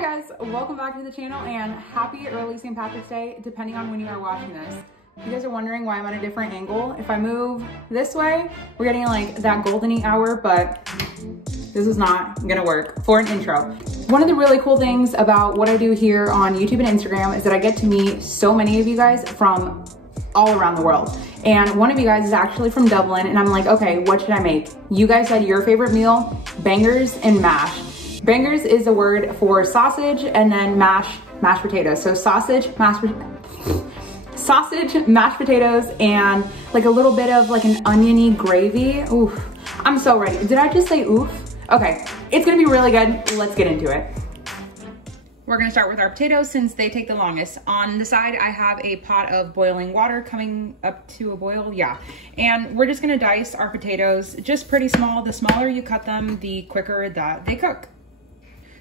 Hi guys, welcome back to the channel and happy early St. Patrick's Day, depending on when you are watching this. If you guys are wondering why I'm at a different angle, if I move this way, we're getting like that goldeny hour, but this is not gonna work for an intro. One of the really cool things about what I do here on YouTube and Instagram is that I get to meet so many of you guys from all around the world. And one of you guys is actually from Dublin, and I'm like, okay, what should I make? You guys said your favorite meal, bangers and mash. Bangers is a word for sausage, and then mashed potatoes. So sausage, mashed potatoes, and like a little bit of like an oniony gravy. Oof, I'm so ready. Did I just say oof? Okay, it's gonna be really good. Let's get into it. We're gonna start with our potatoes since they take the longest. On the side, I have a pot of boiling water coming up to a boil, yeah. And we're just gonna dice our potatoes just pretty small. The smaller you cut them, the quicker that they cook.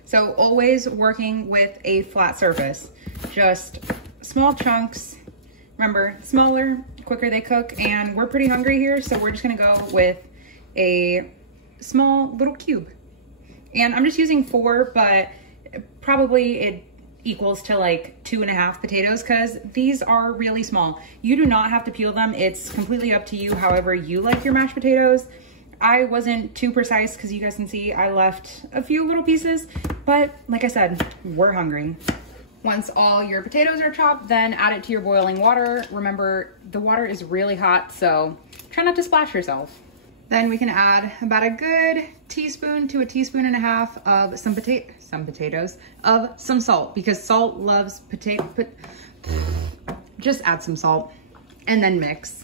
So always working with a flat surface, just small chunks. Remember, smaller, quicker they cook, and we're pretty hungry here, so we're just gonna go with a small little cube. And I'm just using 4, but probably it equals to like 2.5 potatoes because these are really small. You do not have to peel them. It's completely up to you however you like your mashed potatoes. I wasn't too precise because you guys can see I left a few little pieces, but like I said, we're hungry. Once all your potatoes are chopped, then add it to your boiling water. Remember, the water is really hot, so try not to splash yourself. Then we can add about a good teaspoon to a teaspoon and a half of some salt, because salt loves just add some salt and then mix.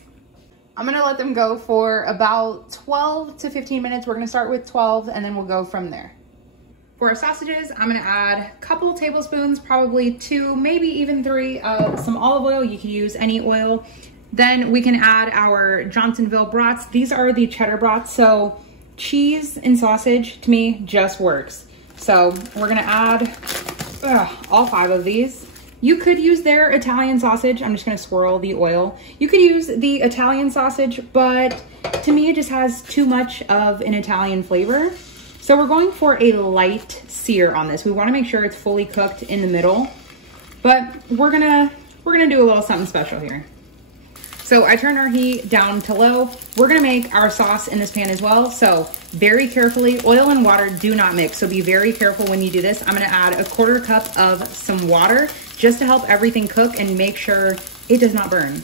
I'm gonna let them go for about 12 to 15 minutes. We're gonna start with 12 and then we'll go from there. For our sausages, I'm gonna add a couple tablespoons, probably 2, maybe even 3 of some olive oil. You can use any oil. Then we can add our Johnsonville brats. These are the cheddar brats, so cheese and sausage to me just works. So we're gonna add all 5 of these. You could use their Italian sausage. I'm just gonna swirl the oil. You could use the Italian sausage, but to me it just has too much of an Italian flavor. So we're going for a light sear on this. We wanna make sure it's fully cooked in the middle, but we're gonna do a little something special here. So I turned our heat down to low. We're gonna make our sauce in this pan as well. So very carefully, oil and water do not mix. So be very careful when you do this. I'm gonna add a 1/4 cup of some water just to help everything cook and make sure it does not burn.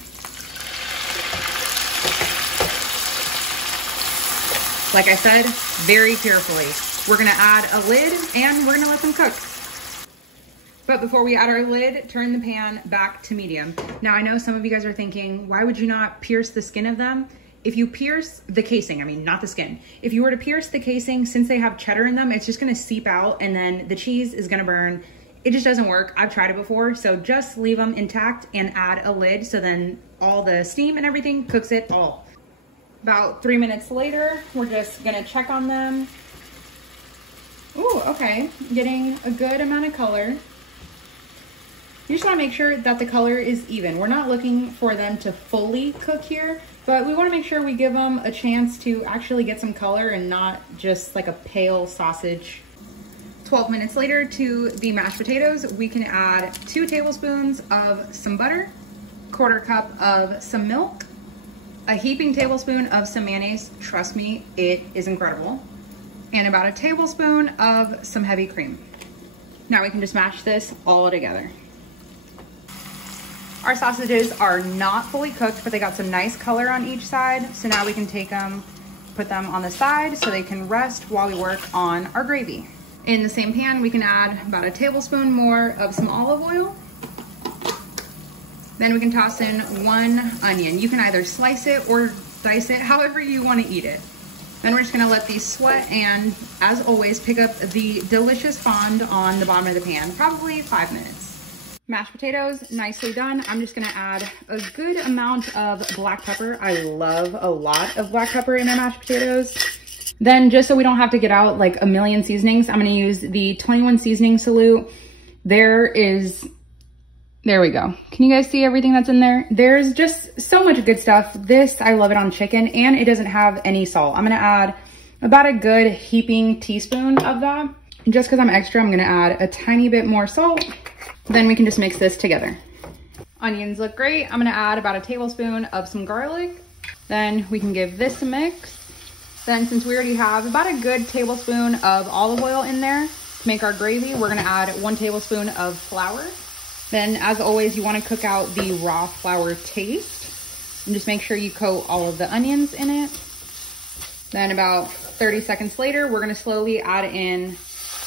Like I said, very carefully. We're gonna add a lid and we're gonna let them cook. But before we add our lid, turn the pan back to medium. Now I know some of you guys are thinking, why would you not pierce the skin of them? If you pierce the casing, I mean, not the skin. If you were to pierce the casing, since they have cheddar in them, it's just gonna seep out and then the cheese is gonna burn. It just doesn't work. I've tried it before. So just leave them intact and add a lid so then all the steam and everything cooks it all. About 3 minutes later, we're just gonna check on them. Ooh, okay, getting a good amount of color. You just wanna make sure that the color is even. We're not looking for them to fully cook here, but we wanna make sure we give them a chance to actually get some color and not just like a pale sausage. 12 minutes later to the mashed potatoes, we can add 2 tablespoons of some butter, 1/4 cup of some milk, a heaping tablespoon of some mayonnaise. Trust me, it is incredible. And about a tablespoon of some heavy cream. Now we can just mash this all together. Our sausages are not fully cooked, but they got some nice color on each side. So now we can take them, put them on the side so they can rest while we work on our gravy. In the same pan, we can add about a tablespoon more of some olive oil. Then we can toss in 1 onion. You can either slice it or dice it, however you want to eat it. Then we're just gonna let these sweat and, as always, pick up the delicious fond on the bottom of the pan, probably 5 minutes. Mashed potatoes, nicely done. I'm just gonna add a good amount of black pepper. I love a lot of black pepper in my mashed potatoes. Then just so we don't have to get out like a million seasonings, I'm gonna use the 21 seasoning salute. There we go. Can you guys see everything that's in there? There's just so much good stuff. This, I love it on chicken, and it doesn't have any salt. I'm gonna add about a good heaping teaspoon of that. Just because I'm extra, I'm gonna add a tiny bit more salt. Then we can just mix this together. Onions look great. I'm gonna add about a tablespoon of some garlic. Then we can give this a mix. Then since we already have about a good tablespoon of olive oil in there to make our gravy, we're gonna add 1 tablespoon of flour. Then as always, you wanna cook out the raw flour taste and just make sure you coat all of the onions in it. Then about 30 seconds later, we're gonna slowly add in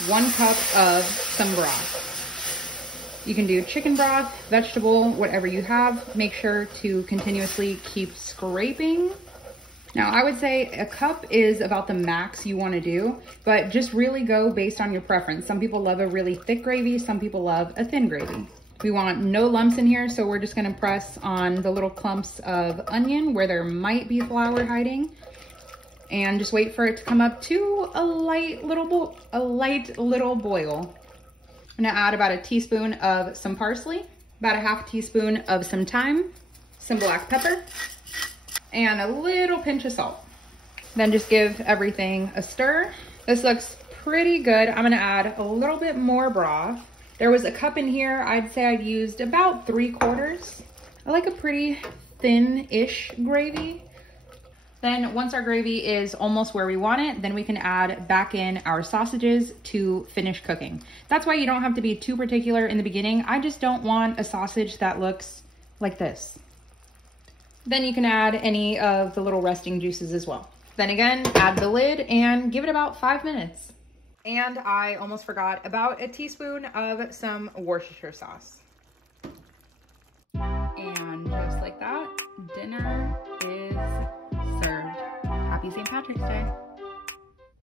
1 cup of some broth. You can do chicken broth, vegetable, whatever you have. Make sure to continuously keep scraping. Now I would say a cup is about the max you wanna do, but just really go based on your preference. Some people love a really thick gravy, some people love a thin gravy. We want no lumps in here, so we're just gonna press on the little clumps of onion where there might be flour hiding, and just wait for it to come up to a light little boil. I'm gonna add about a teaspoon of some parsley, about a half teaspoon of some thyme, some black pepper, and a little pinch of salt. Then just give everything a stir. This looks pretty good. I'm gonna add a little bit more broth. There was a cup in here. I'd say I'd used about 3/4. I like a pretty thin-ish gravy. Then once our gravy is almost where we want it, then we can add back in our sausages to finish cooking. That's why you don't have to be too particular in the beginning. I just don't want a sausage that looks like this. Then you can add any of the little resting juices as well. Then again, add the lid and give it about 5 minutes. And I almost forgot about a teaspoon of some Worcestershire sauce. And just like that, dinner is served. Happy St. Patrick's Day.